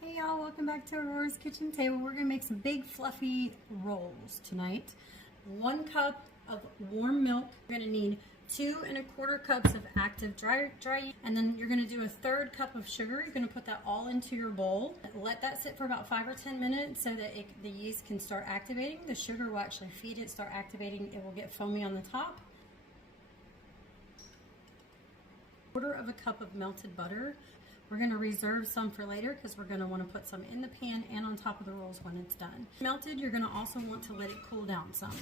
Hey y'all, welcome back to Aurora's Kitchen Table. We're gonna make some big fluffy rolls tonight. 1 cup of warm milk. You're gonna need 2 1/4 cups of active dry yeast, and then you're gonna do a 1/3 cup of sugar. You're gonna put that all into your bowl. Let that sit for about 5 or 10 minutes so that the yeast can start activating. The sugar will actually feed it, start activating. It will get foamy on the top. 1/4 cup of melted butter. We're going to reserve some for later because we're going to want to put some in the pan and on top of the rolls when it's done. Melted, you're going to also want to let it cool down some.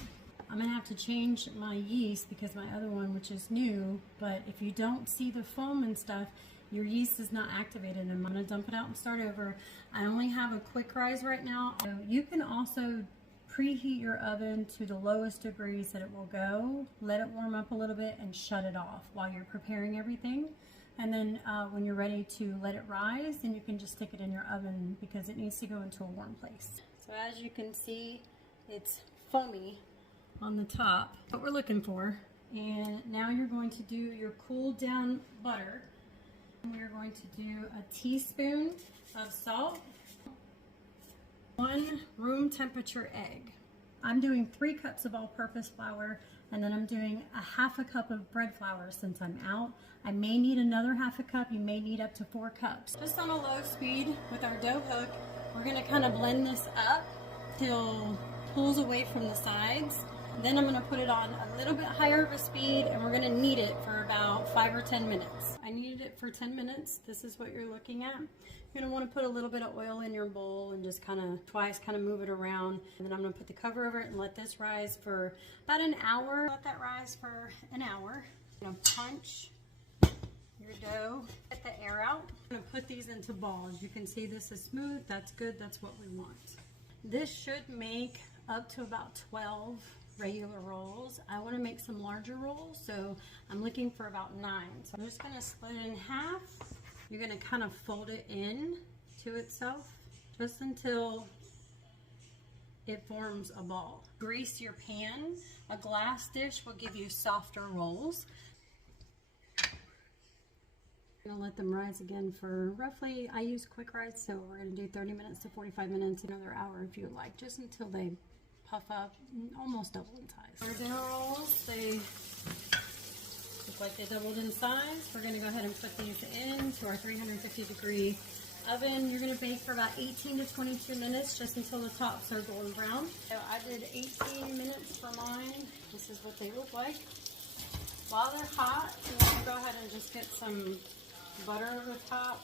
I'm going to have to change my yeast because my other one, which is new, but if you don't see the foam and stuff, your yeast is not activated. I'm going to dump it out and start over. I only have a quick rise right now. So you can also preheat your oven to the lowest degrees that it will go. Let it warm up a little bit and shut it off while you're preparing everything. And then when you're ready to let it rise, then you can just stick it in your oven because it needs to go into a warm place. So as you can see, it's foamy on the top, what we're looking for. And now you're going to do your cooled down butter. We're going to do a teaspoon of salt, 1 room temperature egg. I'm doing 3 cups of all-purpose flour, and then I'm doing a 1/2 cup of bread flour since I'm out. I may need another 1/2 cup. You may need up to 4 cups. Just on a low speed with our dough hook, we're gonna kind of blend this up till it pulls away from the sides. Then I'm gonna put it on a little bit higher of a speed, and we're gonna knead it for about 5 or 10 minutes. I kneaded it for 10 minutes. This is what you're looking at. You're gonna wanna put a little bit of oil in your bowl and just twice move it around. And then I'm gonna put the cover over it and let this rise for about an hour. Let that rise for an hour. I'm gonna punch your dough, get the air out. I'm gonna put these into balls. You can see this is smooth. That's good. That's what we want. This should make up to about 12 regular rolls. I want to make some larger rolls, so I'm looking for about 9. So I'm just going to split it in half. You're going to kind of fold it in to itself just until it forms a ball. Grease your pan. A glass dish will give you softer rolls. I'm going to let them rise again for roughly, I use quick rise, so we're going to do 30 minutes to 45 minutes, another hour if you like, just until they puff up, almost double in size. Our dinner rolls, they look like they doubled in size. We're going to go ahead and put these into our 350-degree oven. You're going to bake for about 18 to 22 minutes, just until the tops are golden brown. So I did 18 minutes for mine. This is what they look like. While they're hot, you want to go ahead and just get some butter over the top.